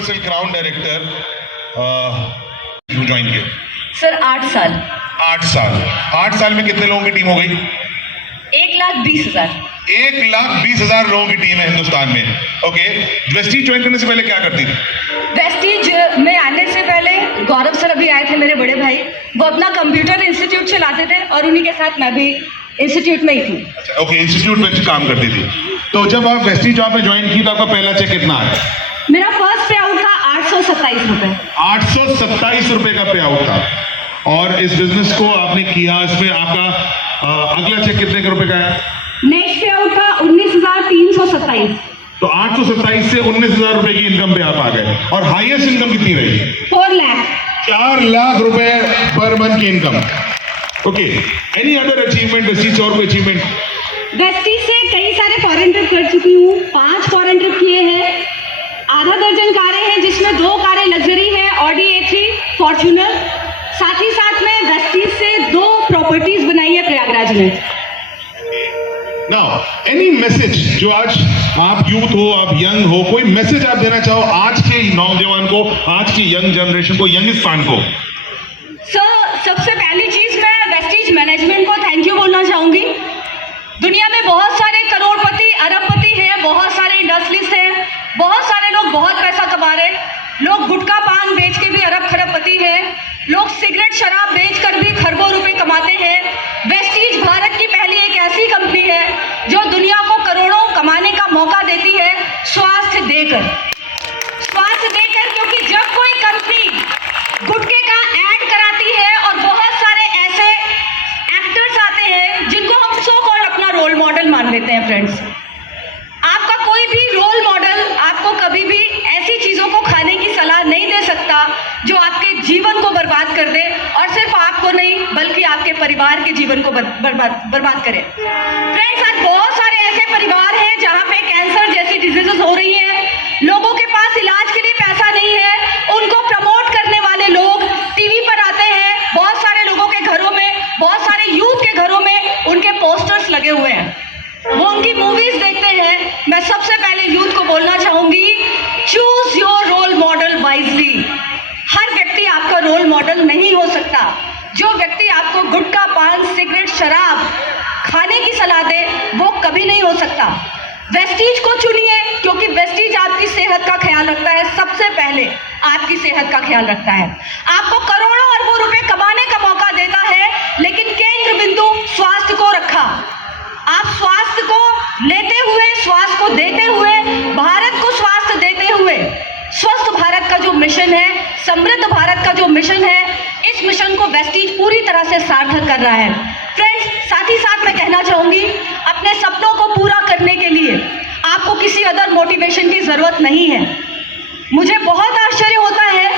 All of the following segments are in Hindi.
यूनिवर्सल क्राउन डायरेक्टर ज्वाइन किया? सर 8 साल। 8 साल। 8 साल में कितने लोगों की टीम हो गई? 1,20,000। 1,20,000 लोगों की टीम है हिंदुस्तान में। ओके, वेस्टीज ज्वाइन करने से पहले क्या करती थी? वेस्टीज में आने से पहले गौरव सर अभी आए थे, मेरे बड़े भाई। वो अपना कंप्यूटर इंस्टीट्यूट चलाते थे और उन्हीं के साथ मैं भी इंस्टीट्यूट में ही थी। अच्छा, ओके, इंस्टीट्यूट में काम करती थी। तो जब आप वेस्टीज जॉब में ज्वाइन की तो आपका पहला चेक कितना आया? मेरा फर्स्ट पे आउट था 827 रुपए। 827 रुपए का पे आउट था। और इस बिजनेस को आपने किया, इसमें आपका अगला चेक कितने रुपए का आया? नेक्स्ट पे आउट था 19,327। तो 827 से 19,000 रुपए की इनकम पे आप आ गए। और हाईएस्ट इनकम कितनी रही? 4 लाख। 4 लाख रुपए पर मंथ की income. Okay, any other achievement Vestige और कोई अचीवमेंट? वेस्टीज से कई सारे फॉरेन ट्रिप कर चुकी हूँ। 5 फॉरेन ट्रिप किए हैं। आधा दर्जन कारें हैं, जिसमें 2 कारें लग्जरी है, ऑडी A3, फॉर्च्यूनर। साथ ही साथ में वेस्टीज से 2 प्रॉपर्टीज बनाई है प्रयागराज में। नाउ एनी मैसेज जो आज आप यूथ हो, आप यंग हो, कोई मैसेज आप देना चाहो आज के नौजवान को, आज की यंग जनरेशन को, यंगिस्तान को? सबसे पहली चीज मैं वेस्टीज मैनेजमेंट को थैंक यू बोलना चाहूंगी। दुनिया में बहुत सारे करोड़पति, अरबपति हैं, बहुत सारे इंडस्ट्रीज हैं, बहुत सारे लोग बहुत पैसा कमा रहे हैं। लोग गुटखा पान बेच के भी अरब खरबपति हैं, लोग सिगरेट शराब बेचकर भी खरबों रुपए कमाते हैं। वेस्टीज भारत की पहली एक ऐसी कंपनी है जो दुनिया को करोड़ों कमाने का मौका देती है, स्वास्थ्य देकर। स्वास्थ्य देकर, क्योंकि जब कोई कंपनी गुटखे का ऐड कराती है और बहुत सारे ऐसे एक्टर्स आते हैं जिनको हम सो कॉल्ड अपना रोल मॉडल मान लेते हैं। फ्रेंड्स, आपका कोई भी रोल मॉडल आपको कभी भी ऐसी चीजों को खाने की सलाह नहीं दे सकता जो आपके जीवन को बर्बाद कर दे, और सिर्फ आपको नहीं बल्कि आपके परिवार के जीवन को बर्बाद करे। फ्रेंड्स, आज बहुत सारे ऐसे परिवार हैं जहां पे कैंसर जैसी डिजीजेस हो रही हैं, लोगों के पास इलाज के लिए पैसा नहीं है, उनको प्रमोट करने वाले लोग टीवी पर आते हैं। बहुत सारे लोगों के घरों में, बहुत सारे यूथ के घरों में उनके पोस्टर्स लगे हुए हैं, वो उनकी मूवीज देखते हैं। मैं सबसे पहले यूथ को बोलना चाहूंगी, choose your role model wisely. हर व्यक्ति आपका रोल मॉडल नहीं हो सकता। जो व्यक्ति आपको गुटखा पान सिगरेट शराब खाने की सलाह दे वो कभी नहीं हो सकता। वेस्टीज को चुनिए, क्योंकि वेस्टीज आपकी सेहत का ख्याल रखता है। सबसे पहले आपकी सेहत का ख्याल रखता है, आपको करोड़ों अरबों रुपए कमाने का मौका देता है, लेकिन केंद्र बिंदु स्वास्थ्य को रखा। आप स्वास्थ्य को लेते हुए, स्वास्थ्य को देते हुए, भारत को स्वास्थ्य देते हुए, स्वस्थ भारत का जो मिशन है, समृद्ध भारत का जो मिशन है, इस मिशन को वेस्टीज पूरी तरह से सार्थक कर रहा है। फ्रेंड्स, साथ ही साथ मैं कहना चाहूंगी, अपने सपनों को पूरा करने के लिए आपको किसी अदर मोटिवेशन की जरूरत नहीं है। मुझे बहुत आश्चर्य होता है,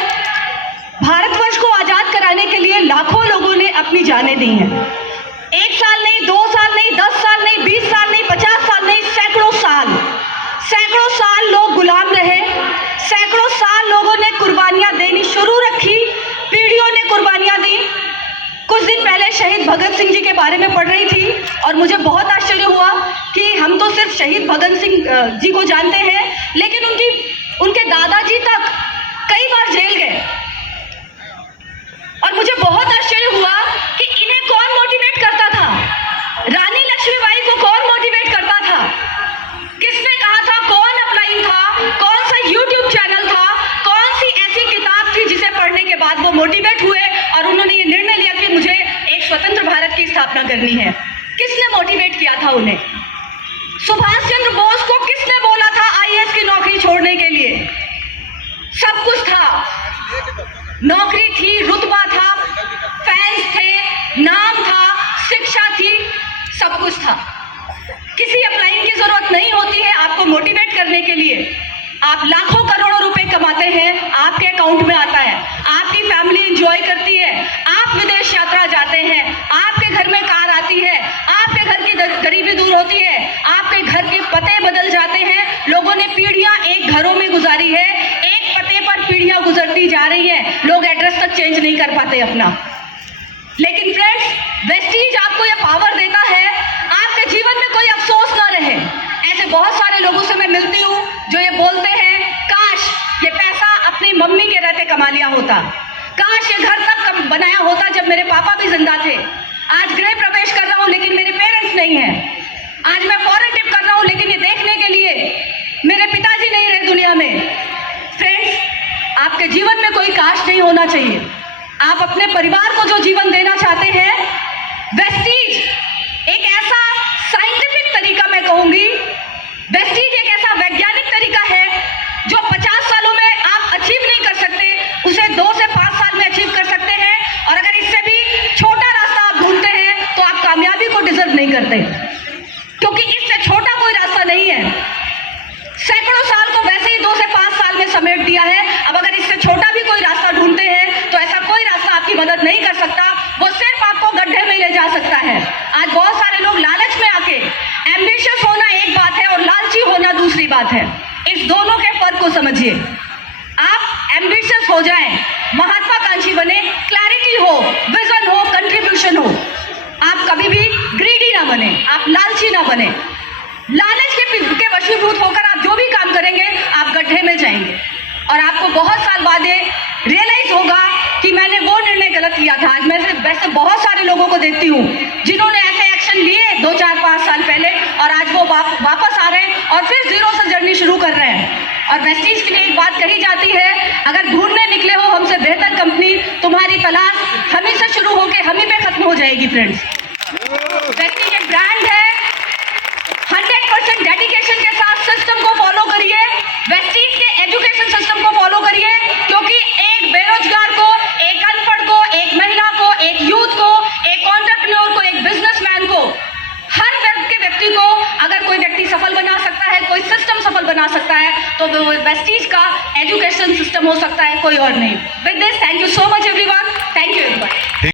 भारतवर्ष को आजाद कराने के लिए लाखों लोगों ने अपनी जानें दी हैं। 1 साल नहीं, 2 साल नहीं, 10 साल नहीं, 20 साल नहीं, 50 साल नहीं, सैकड़ों साल लोग गुलाम रहे। सैकड़ों साल लोगों ने कुर्बानियां देनी शुरू रखी, पीढ़ियों ने कुर्बानियां दी। कुछ दिन पहले शहीद भगत सिंह जी के बारे में पढ़ रही थी और मुझे बहुत आश्चर्य हुआ कि हम तो सिर्फ शहीद भगत सिंह जी को जानते हैं, लेकिन उनके दादाजी तक कई बार जेल गए। और मुझे बहुत आश्चर्य हुआ कि इन्हें कौन मोटिवेट करता था, रानी लक्ष्मीबाई को कौन मोटिवेट करता था, किसने कहा था, कौन अपलाइन था, कौन सा यूट्यूब चैनल था, कौन सी ऐसी किताब थी जिसे पढ़ने के बाद वो मोटिवेट हुए और उन्होंने ये निर्णय लिया कि मुझे एक स्वतंत्र भारत की स्थापना करनी है। किसने मोटिवेट किया था उन्हें? सुभाष चंद्र बोस को किसने बोला था IAS की नौकरी छोड़ने के लिए? सब कुछ था, नौकरी थी, रुतबा था, फैंस थे, नाम था, शिक्षा थी, सब कुछ था। किसी अपलाइन की जरूरत नहीं होती है आपको मोटिवेट करने के लिए। आप लाखों करोड़ों रुपए कमाते हैं, आपके अकाउंट में आता है, आपकी फैमिली एंजॉय करती है, आप विदेश यात्रा जाते हैं, आपके घर में कार आती है, आपके घर की गरीबी दूर होती है, आपके घर के पते बदल जाते हैं। लोगों ने पीढ़ियां एक घरों में गुजारी है, एक पते पर पीढ़ियां गुजरती जा रही हैं, लोग एड्रेस तक चेंज नहीं कर पाते अपना। लेकिन फ्रेंड्स, वेस्टीज आपको यह पावर देता है, आपके जीवन में कोई अफसोस ना रहे। ऐसे बहुत सारे लोगों से मैं मिलती हूँ जो ये बोलते हैं, काश ये पैसा होता। काश ये घर तब बनाया होता जब मेरे पापा भी जिंदा थे। आज गृह प्रवेश कर रहा हूँ लेकिन मेरे पेरेंट्स नहीं हैं। आज मैं फॉरेन ट्रिप कर रहा हूँ लेकिन ये देखने के लिए मेरे पिताजी नहीं रहे दुनिया में। फ्रेंड्स, आपके जीवन में कोई काश नहीं होना चाहिए। आप अपने परिवार को जो जीवन देना चाहते हैं, वेस्टीज एक ऐसा साइंटिफिक तरीका, मैं कहूंगी वेस्टीज एक ऐसा वैज्ञानिक तरीका है जो 50 सालों में आप अचीव नहीं कर सकते, उसे 2 से 5 साल में अचीव कर सकते हैं। और अगर इससे भी छोटा रास्ता आप ढूंढते हैं तो आप कामयाबी को डिजर्व नहीं करते, क्योंकि इससे छोटा कोई रास्ता नहीं है। सैकड़ों साल को वैसे ही 2 से 5 साल में समेट दिया है। अब अगर इससे छोटा भी कोई रास्ता ढूंढते हैं तो ऐसा कोई रास्ता आपकी मदद नहीं कर सकता, वो सिर्फ आपको गड्ढे में ले जा सकता है। आज बहुत सारे लोग लालच में आके, एम्बिशियस होना एक बात है और लालची होना दूसरी बात है। इस दोनों के फर्क को समझिए। आप एम्बिशियस हो जाएं, महत्वाकांक्षी बने, क्लैरिटी हो, विजन हो, कंट्रीब्यूशन हो। आप कभी भी ग्रीडी ना बने, आप लालची ना बने। लालच के वशीभूत होकर आप जो भी काम करेंगे आप गड्ढे में जाएंगे और आपको बहुत साल बाद रियलाइज होगा कि मैंने वो निर्णय गलत लिया था। आज मैं वैसे बहुत सारे लोगों को देखती हूँ जिन्होंने ऐसे एक्शन लिए 2, 4, 5 साल पहले और आज वो वापस आ रहे हैं और फिर जीरो से जर्नी शुरू कर रहे हैं। और वेस्टीज के लिए एक बात कही जाती है, अगर ढूंढने निकले हो हमसे बेहतर कंपनी, तुम्हारी तलाश हम ही से शुरू होकर हम ही पे खत्म हो जाएगी। फ्रेंड्स, वेस्टीज एक ब्रांड है। 100% डेडिकेशन के साथ सिस्टम को फॉलो करिए, वेस्टीज के एजुकेशन सिस्टम को फॉलो करिए, क्योंकि एक बेरोजगार को, एक अनपढ़ को, एक महिला को, एक यूथ को, एक एंटरप्रेन्योर को, एक बिजनेसमैन को, हर वर्ग के व्यक्ति को अगर कोई व्यक्ति सफल बना सकता है, कोई सिस्टम सफल बना सकता है, तो वो वेस्टीज का एजुकेशन सिस्टम हो सकता है, कोई और नहीं। With this, thank you so much.